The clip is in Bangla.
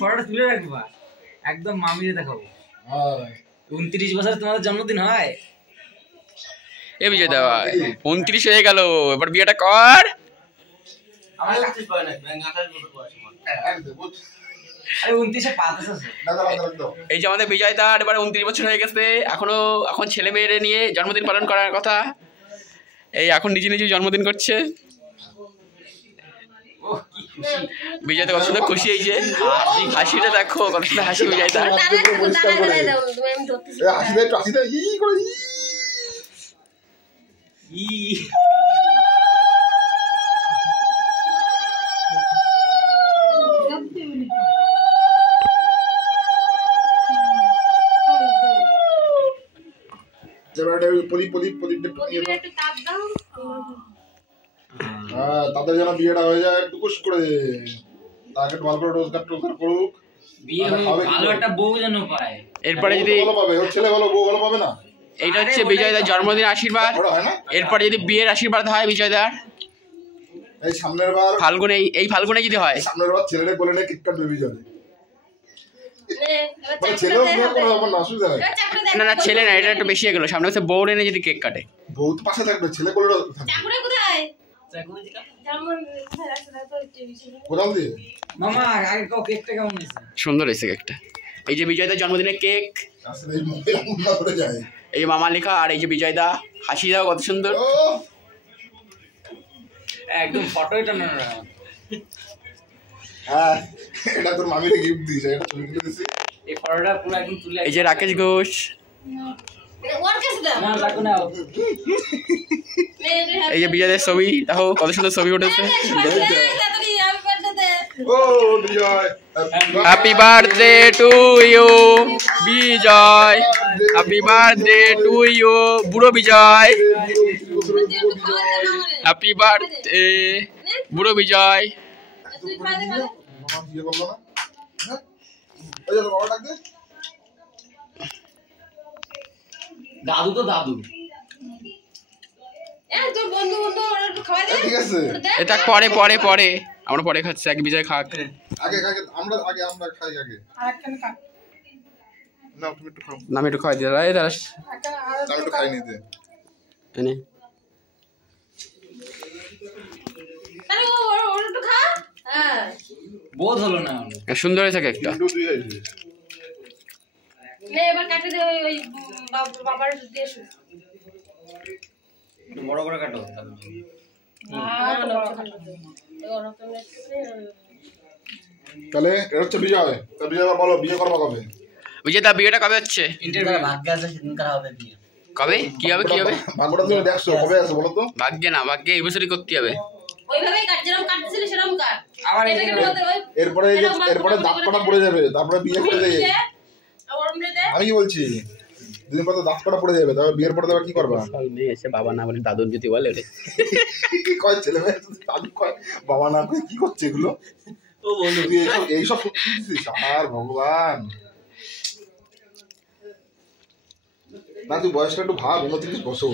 ফটোটা তুলে রাখবা, একদম মামিকে দেখাবো। 29 বছর তোমাদের জন্মদিন হয়। এ বিজয় দা 29 হয়ে গেল, এবার বিয়েটা কর। আমার 28 বয়স না, 28 বছর বয়স আমার। আরে 29 এ পাস আছে। এই যে আমাদের বিজয় দা এবার 29 বছর হয়ে গেছে, এখন ছেলে মেয়েরে নিয়ে জন্মদিন পালন করার কথা। এই এখন নিজে নিজে জন্মদিন করছে। বিজয় দা কত সুন্দর খুশি হয়েছে, হাসিটা দেখো কত সুন্দর হাসি বিজয় দা। তাদের যেন বিয়েটা হয়ে যায় টুকুস করে, তাকে ভালো করে রোজগার টোজগার করুক, ভালো একটা বউ যেন পায়। এরপরে যদি ভালো পাবে, ওর ছেলে ভালো বউ ভালো পাবে না। এইটা হচ্ছে বিজয় দার জন্মদিন আশীর্বাদ। এরপরে যদি বিয়ের আশীর্বাদ হয় বিজয় দার এই সামনের বার ফাল্গুনে, এই ফাল্গুনে যদি হয়, সামনের বার ছেলেরে কোলে নিয়ে কেক কাটবে বিজয়। ছেলেও বিয়ে করে আমার না অসুবিধা নাই। না না ছেলে না, এটা একটু বেশি হয়ে গেল। সামনে হচ্ছে বউ এনে যদি কেক কাটে, বউ তো পাশে থাকবে, ছেলে কোলে থাকবে। কোথাও দিয়ে মামা আগে কও কেকটা কেমন হয়েছে? সুন্দর হয়েছে কেকটা। এই যে বিজয় দার জন্মদিনের কেক, আসলে এই মুখে মুন্না করে যায়। এই যে মামা লেখা, আর এই যে বিজয় দা হাসি দাও কত সুন্দর। একদম ফটোই টানা। হ্যাঁ এটা তোর মামিরে গিফট দিয়েছে, এটা ছবি তুলে দিছি। এই ফটোটা পুরো একদম তুলে। এই যে রাকেশ ঘোষ, এই যে বিজয়দের ছবি দেখো কত সুন্দর ছবি উঠেছে। Happy birthday to you Bijoy, happy birthday to you বুড়ো বিজয়, হ্যাপি বার্থডে বুড়ো বিজয়। দাদু তো দাদু। ঠিক আছে এটা পরে পরে পরে আমরা পরে খাচ্ছি, আগে বিজয় খাক। আগে আগে আমরা খাই আগে। না তুমি একটু খাও। না আমি একটু খাওয়াই দিয়ে দাঁড়াই দাঁড়া, আমি একটু খাই নিতে। এনে বোধ হলো না সুন্দর হয়েছে কেকটা। বড় করে কাটো। তাহলে এটা হচ্ছে বিজয়। তা বিজয় বলো বিয়ে করবা কবে? বিজয় দা বিয়েটা কবে হচ্ছে? ভাগ্যে আছে সেদিন করা হবে বিয়ে। কবে কি হবে কি হবে? ভাগ্যটা তুমি দেখছো কবে আছে বলো তো? ভাগ্যে না, ভাগ্যে এই বছরই করতে হবে। ওইভাবেই কাট, যেরকম কাটতেছিল সেরকম কাট। আবার এরপরে দাঁত কাটা পড়ে যাবে, তারপরে বিয়ে করে দেবে। আমি কি বলছি, দুদিন পর তো দাঁত কাটা পড়ে যাবে, তারপর বিয়ের পরে তারপর কি করবা? এসে বাবা না বলে দাদুর যদি বলে ওটা কি কয় ছেলে মেয়ে, দাদু কয় বাবা না কয়, কি করছে এগুলো? এইসব আর ভগবান না, তুই বয়সটা একটু ভাব, 29 বছর।